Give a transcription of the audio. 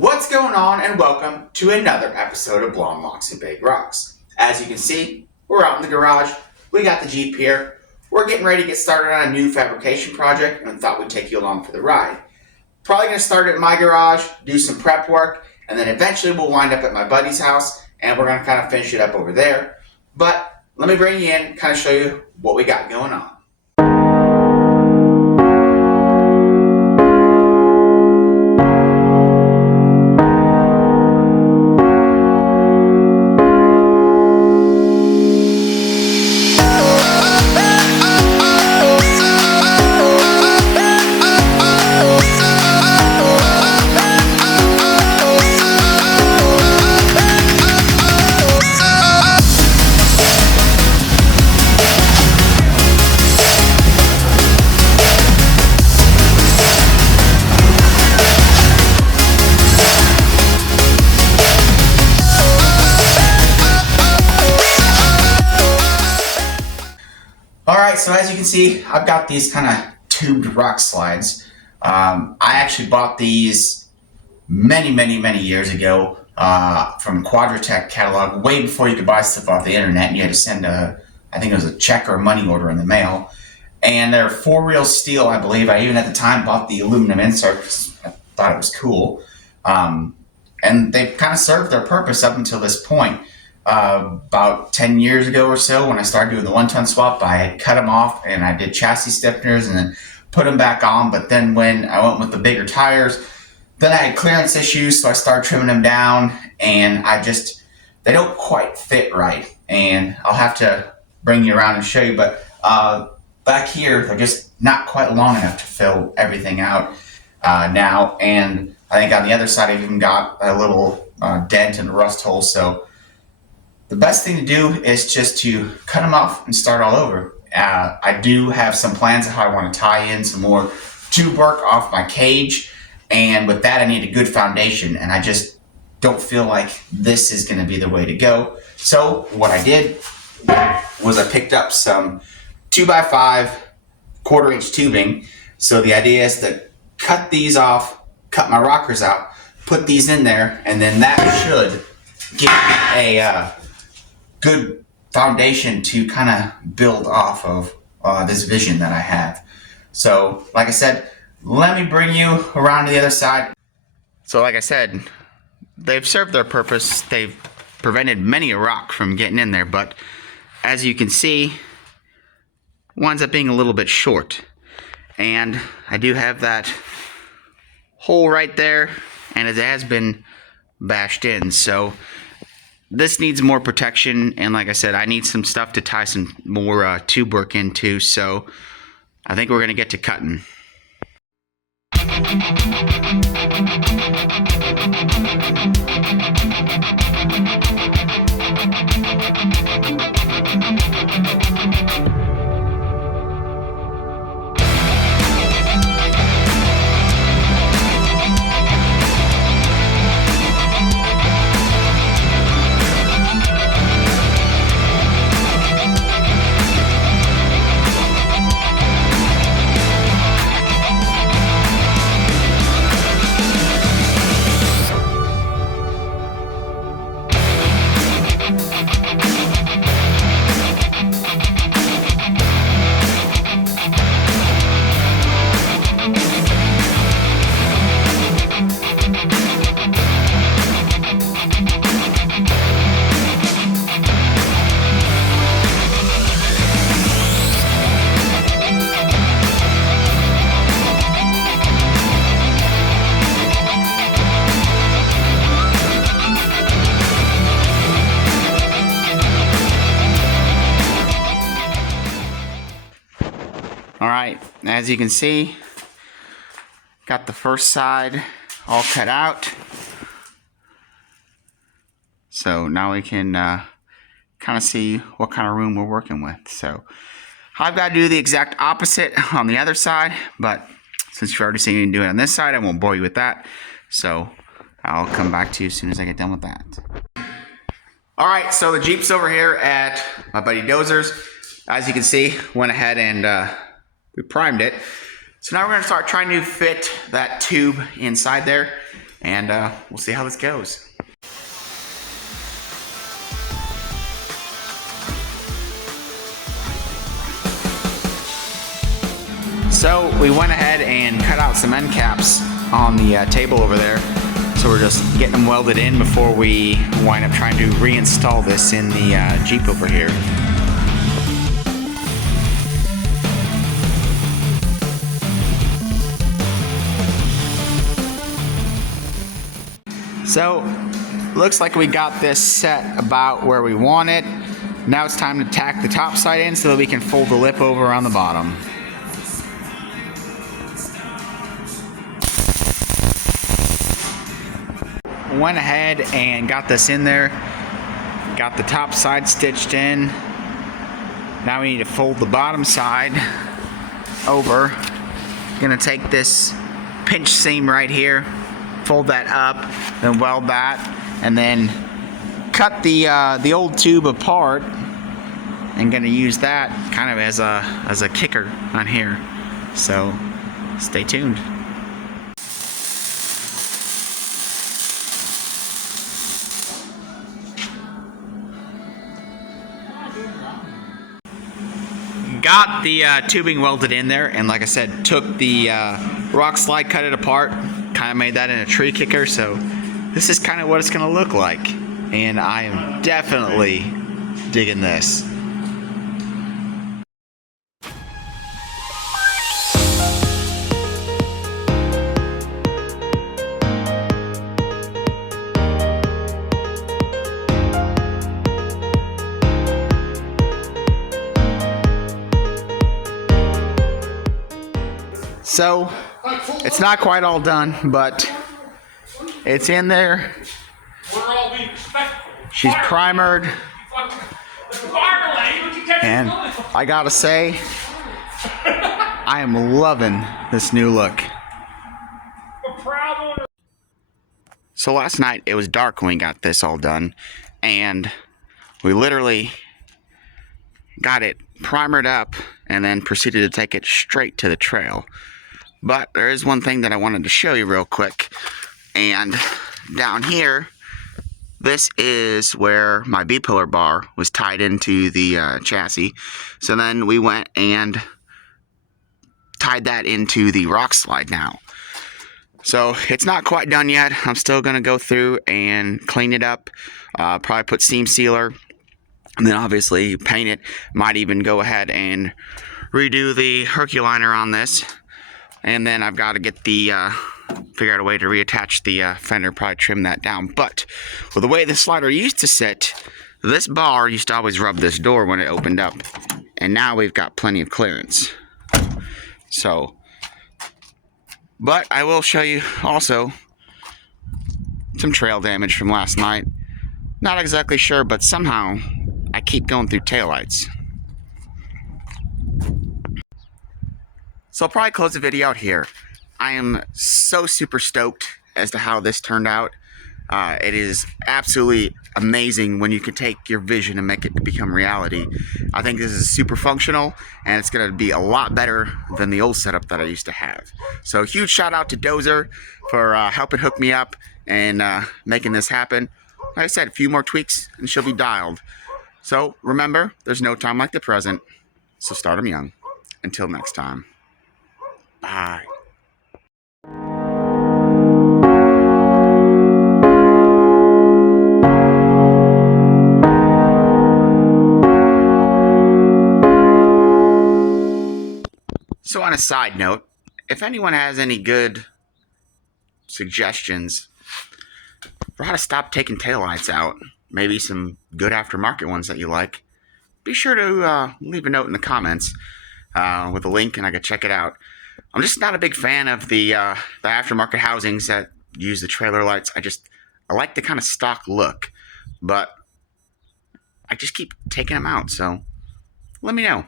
What's going on, and welcome to another episode of Blonde Locks and Big Rocks. As you can see, we're out in the garage. We got the Jeep here. We're getting ready to get started on a new fabrication project and thought we'd take you along for the ride. Probably going to start at my garage, do some prep work, and then eventually we'll wind up at my buddy's house and we're going to kind of finish it up over there. But let me bring you in, kind of show you what we got going on. Alright, so as you can see, I've got these kind of tubed rock slides. I actually bought these many years ago from Quadratech catalog, way before you could buy stuff off the internet and you had to send I think it was a check or a money order in the mail. And they're 4-reel steel, I believe. I even at the time bought the aluminum insert because I thought it was cool. And they've kind of served their purpose up until this point. About 10 years ago or so, when I started doing the 1-ton swap, I had cut them off and I did chassis stiffeners and then put them back on. But then when I went with the bigger tires, then I had clearance issues, so I started trimming them down, and they don't quite fit right. And I'll have to bring you around and show you, but back here, they're just not quite long enough to fill everything out now. And I think on the other side, I've even got a little dent and rust hole, so the best thing to do is just to cut them off and start all over. I do have some plans of how I want to tie in some more tube work off my cage, and with that I need a good foundation, and I just don't feel like this is going to be the way to go. So what I did was I picked up some 2x5 1/4-inch tubing. So the idea is to cut these off, cut my rockers out, put these in there, and then that should give me a good foundation to kind of build off of this vision that I have. So like I said, let me bring you around to the other side. So like I said, they've served their purpose. They've prevented many a rock from getting in there, but as you can see, winds up being a little bit short. And I do have that hole right there, and it has been bashed in. So this needs more protection, and like I said, I need some stuff to tie some more tube work into, so I think we're going to get to cutting. Alright, as you can see, got the first side all cut out. So now we can kind of see what kind of room we're working with. So I've got to do the exact opposite on the other side, but since you've already seen me do it on this side, I won't bore you with that. So I'll come back to you as soon as I get done with that. Alright, so the Jeep's over here at my buddy Dozer's. As you can see, went ahead and we primed it. So now we're going to start trying to fit that tube inside there. and we'll see how this goes. So we went ahead and cut out some end caps on the table over there. So we're just getting them welded in before we wind up trying to reinstall this in the Jeep over here. So looks like we got this set about where we want it. Now it's time to tack the top side in so that we can fold the lip over on the bottom. Went ahead and got this in there, got the top side stitched in. Now we need to fold the bottom side over. Gonna take this pinch seam right here, fold that up, then weld that, and then cut the old tube apart, and gonna use that kind of as a kicker on here. So stay tuned. Got the tubing welded in there, and like I said, took the rock slide, cut it apart, kind of made that in a tree kicker. So this is kind of what it's going to look like, and I am definitely digging this. So it's not quite all done, but it's in there. She's primered, and I gotta say, I am loving this new look. So last night it was dark when we got this all done, and we literally got it primered up and then proceeded to take it straight to the trail. But there is one thing that I wanted to show you real quick, and down here, this is where my B-pillar bar was tied into the chassis. So then we went and tied that into the rock slide now. So it's not quite done yet. I'm still going to go through and clean it up, probably put seam sealer, and then obviously paint it. Might even go ahead and redo the Herculiner on this. And then I've got to get the figure out a way to reattach the fender, probably trim that down. But with the way the slider used to sit, this bar used to always rub this door when it opened up, and now we've got plenty of clearance. So, but I will show you also some trail damage from last night. Not exactly sure, but somehow I keep going through taillights. So I'll probably close the video out here. I am so super stoked as to how this turned out. It is absolutely amazing when you can take your vision and make it become reality. I think this is super functional, and it's going to be a lot better than the old setup that I used to have. So huge shout out to Dozer for helping hook me up and making this happen. Like I said, a few more tweaks and she'll be dialed. So remember, there's no time like the present, so start 'em young. Until next time. Bye. So on a side note, if anyone has any good suggestions for how to stop taking taillights out, maybe some good aftermarket ones that you like, be sure to leave a note in the comments with a link, and I can check it out. I'm just not a big fan of the aftermarket housings that use the trailer lights. I like the kind of stock look, but I just keep taking them out, so let me know.